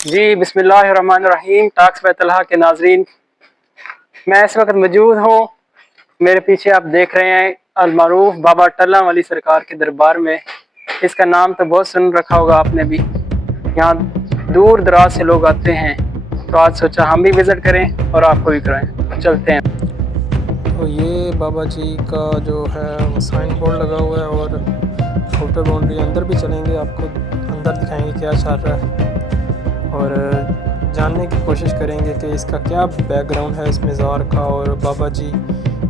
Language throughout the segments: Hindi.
जी बिस्मिल्लाहिर्रहमानिर्रहीम। टाक्स बैतलहा के नाजरीन, मैं इस वक्त मौजूद हूँ, मेरे पीछे आप देख रहे हैं अलमारूफ बाबा टल्ला वाली सरकार के दरबार में। इसका नाम तो बहुत सुन रखा होगा आपने भी। यहाँ दूर दराज से लोग आते हैं, तो आज सोचा हम भी विज़िट करें और आपको भी कराएं। चलते हैं। तो ये बाबा जी का जो है साइन बोर्ड लगा हुआ है और आउटर बाउंड्री अंदर भी चलेंगे, आपको अंदर दिखाएंगे क्या चल रहा है और जानने की कोशिश करेंगे कि इसका क्या बैकग्राउंड है इस मज़ार का और बाबा जी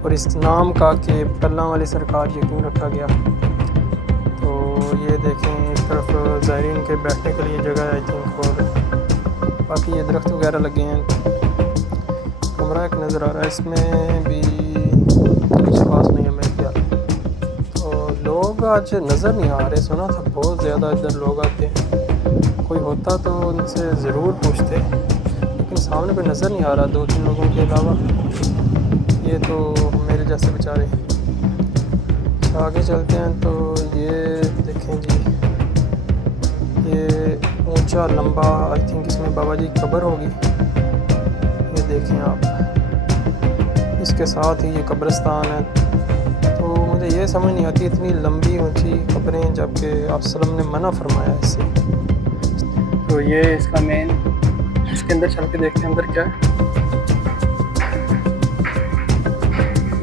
और इस नाम का कि टल्ला वाली सरकार ये क्यों रखा गया। तो ये देखें, इस तरफ ज़ायरीन के बैठने के लिए जगह है आई थिंक, और बाकी ये दरख्त वगैरह लगे हैं। कमरा एक नज़र आ रहा है, इसमें भी कुछ खास नहीं है मेरे ख्याल। तो लोग आज नज़र नहीं आ रहे, सुना था बहुत ज़्यादा इधर लोग आते हैं, कोई होता तो उनसे ज़रूर पूछते, लेकिन सामने कोई नज़र नहीं आ रहा 2-3 लोगों के अलावा। ये तो मेरे जैसे बेचारे। अच्छा आगे चलते हैं। तो ये देखें जी, ये ऊंचा लंबा आई थिंक इसमें बाबा जी की कब्र होगी। ये देखें आप, इसके साथ ही ये कब्रिस्तान है। तो मुझे ये समझ नहीं आती इतनी लंबी ऊंची कब्रें, जबकि आप सल्लम ने मना फरमाया इससे। तो ये इसका मेन, इसके अंदर चल के देखते हैं अंदर क्या है।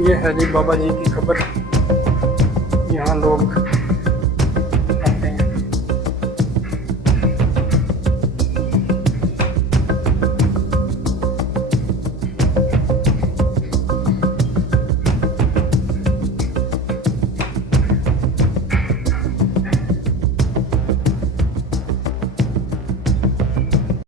ये है जी बाबा जी की कब्र। यहाँ लोग